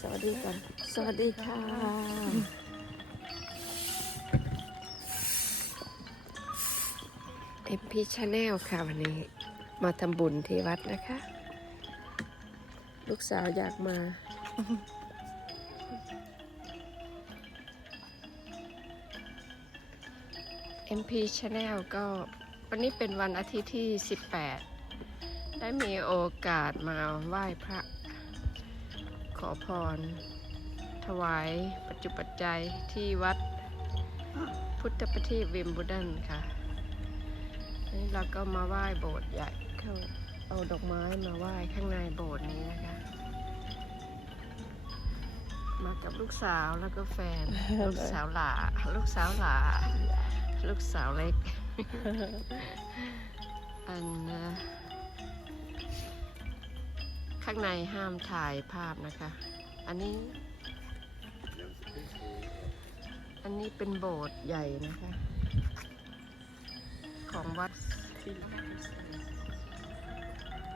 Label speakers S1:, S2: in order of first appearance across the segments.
S1: สวัสดีก่อนสวัสดีค่ะเอ็มพีชาแนลค่ะวันนี้มาทำบุญที่วัดนะคะ ลูกสาวอยากมา MP Channel ก็วันนี้เป็นวันอาทิตย์ที่ 18 ได้มีโอกาสมาไหว้พระ ขอพร ถวายปัจจุปัจจัยที่วัดพุทธประทีปวิมบุดันค่ะนี่เราก็มาไหว้โบสถ์ใหญ่เข้าเอาดอกไม้มาไหว้ข้างในโบสถ์นี้นะคะ มากับลูกสาวแล้วก็แฟน ลูกสาวหลาลูกสาวหลาลูกสาวเล็กอันเอ่อ ข้างในห้ามถ่ายภาพนะคะ อันนี้ อันนี้เป็นโบสถ์ใหญ่นะคะ ของวัด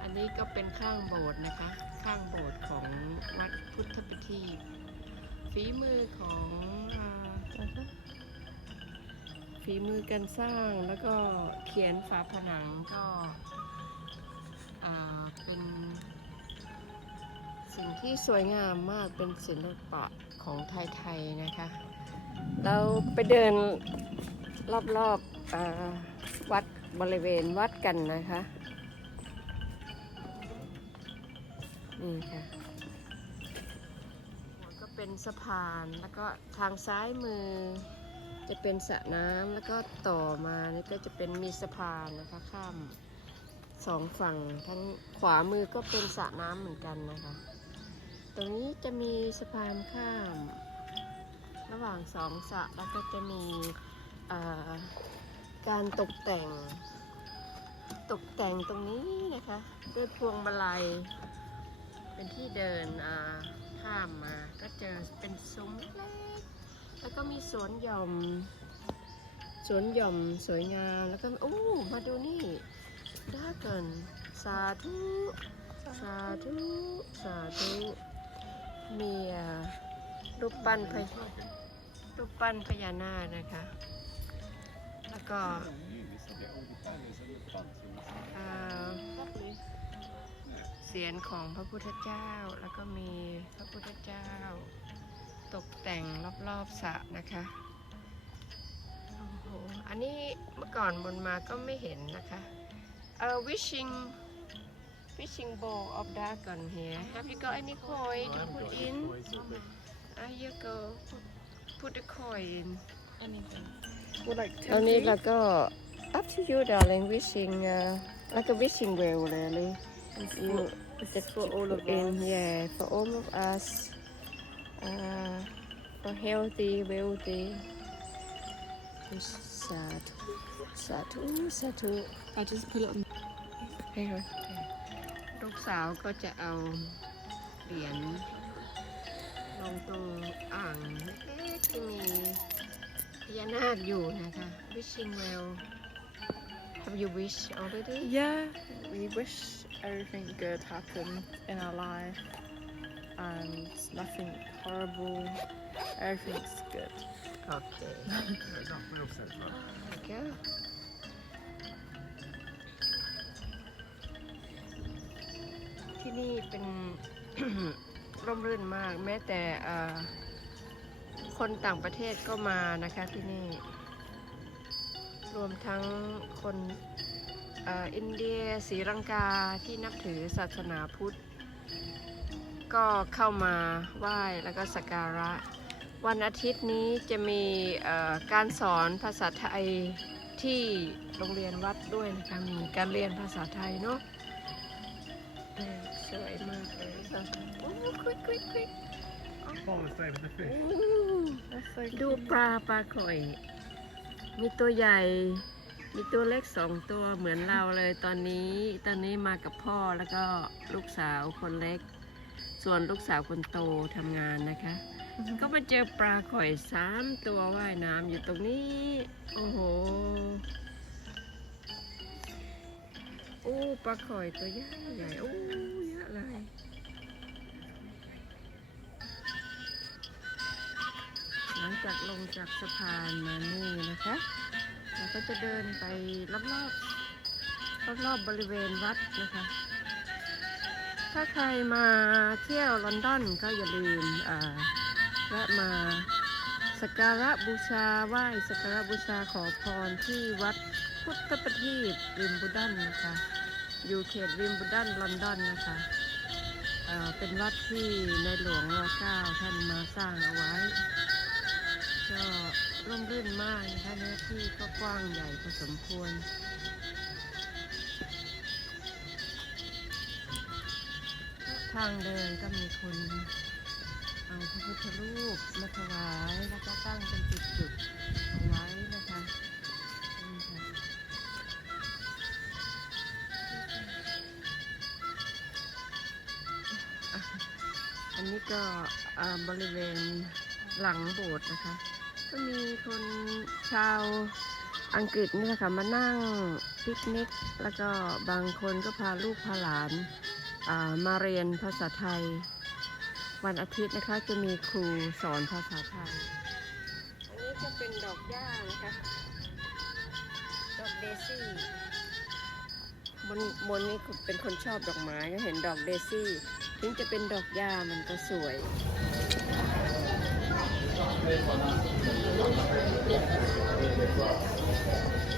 S1: อันนี้ก็เป็นข้างโบสถ์นะคะ ข้างโบสถ์ของวัดพุทธประทีฝีมือของฝีมือการสร้างแล้วก็เขียนฝาผนังก็อ่าเป็น สิ่งที่สวยงามมากเป็นศิลปะของไทยๆนะคะ เราไปเดินรอบๆวัดบริเวณวัดกันนะคะนี่ค่ะก็เป็นสะพานแล้วก็ทางซ้ายมือ จะเป็นสระน้ำแล้วก็ต่อมานี่ก็จะเป็นมีสะพานนะคะข้ามสองฝั่งทั้งขวามือก็เป็นสระน้ำเหมือนกันนะคะ ตรงนี้จะมีสะพานข้าม ระหว่างสองสระแล้วก็จะมีการตกแต่ง ตกแต่งตรงนี้นะคะ ด้วยพวงมาลัย เป็นที่เดินอ่าข้ามมาก็เจอเป็นซุ้มเล็กๆแล้วก็มีสวนหย่อมสวนหย่อมสวยงามแล้วก็โอ้มาดูนี่ดาเกินสาธุ สาธุ สาธุ มีรูปปั้นพญรูปปั้นพญานาคนะคะ แล้วก็เสียงของพระพุทธเจ้า แล้วก็มีพระพุทธเจ้า ตกแต่งรอบๆสระนะคะ โอ้โห อันนี้เมื่อก่อนบนมาก็ไม่เห็นนะคะเอ่อ wishing wishing bowl of dragon here have you got any coin to put in ah you go put, put the coin
S2: Anything.
S1: ตอนนี้เราก็ up to you darling wishing uh, like a wishing well really you just
S2: for all of
S1: in
S2: us.
S1: yeah for all of us uh, for healthy wealthy สาธุสาธุสาธุ
S2: I just put it on.
S1: ให้เขาลูก สาวก็จะเอาเหรียญลงตรงอ่างเล็กๆที่มีพญานาคอยู่นะคะ wishing well have you wish already
S2: Yeah, we wish everything good happen in our life and nothing horrible. Everything's good.
S1: okay okay ที่ นี่เป็น ร่มรื่นมาก แม้แต่คนต่างประเทศก็มานะคะที่นี่ รวมทั้งคนออินเดียศรีลังกาที่นับถือศาสนาพุทธ ก็เข้ามาไหว้แล้วก็สักการะ วันอาทิตย์นี้จะมีการสอนภาษาไทยที่โรงเรียนวัดด้วยนะคะมีการเรียนภาษาไทยเนาะ วยมากเลยโอ้คุยคุยคุย
S3: Fall asleep with the fish.
S2: That's so
S1: ดูปลาปลาข่อย มีตัวใหญ่ มีตัวเล็กสองตัวเหมือนเราเลยตอนนี้ ตอนนี้มากับพ่อแล้วก็ลูกสาวคนเล็ก ส่วนลูกสาวคนโตทำงานนะคะ ก็มาเจอปลาข่อยสามตัวว่ายน้ำอยู่ตรงนี้ โอ้โหโอ้ปลาข่อยตัวใหญ่ใหญ่โอ้ จากลงจากสะพานมานี่นะคะเราก็จะเดินไปรอบๆรอบๆบริเวณวัดนะคะ ถ้าใครมาเที่ยวลอนดอนก็อย่าลืมอ่าแวะมาสักการะบูชาไหว้สักการะบูชาขอพรที่วัดพุทธประทีปริมบูดันนะคะ อยู่เขตริมบูดันลอนดอนนะคะเอ่อเป็นวัดที่ในหลวงรเก้าท่านมาสร้างเอาไว้ ก็ร่มรื่นมากนะคะเนื้อที่ก็กว้างใหญ่พอสมควร ทางเดินก็มีคนเอาพระพุทธรูปมาถวายแล้วก็ตั้งเป็นจุดๆเอาไว้นะคะนี่ค่ะอันนี้ก็อ่าบริเวณหลังโบสถ์นะคะ ก็มีคนชาวอังกฤษนี่แหละค่ะมานั่งปิกนิก แล้วก็บางคนก็พาลูกพาหลานามาเรียนภาษาไทย วันอาทิตย์นะคะจะมีครูสอนภาษาไทย อันนี้ก็เป็นดอกหญ้านะคะ ดอกเดซี่บนบนนี้เป็นคนชอบดอกไม้ก็เห็นดอกเดซี่ถึงจะเป็นดอกหญ้ามันก็สวย
S3: Thank you.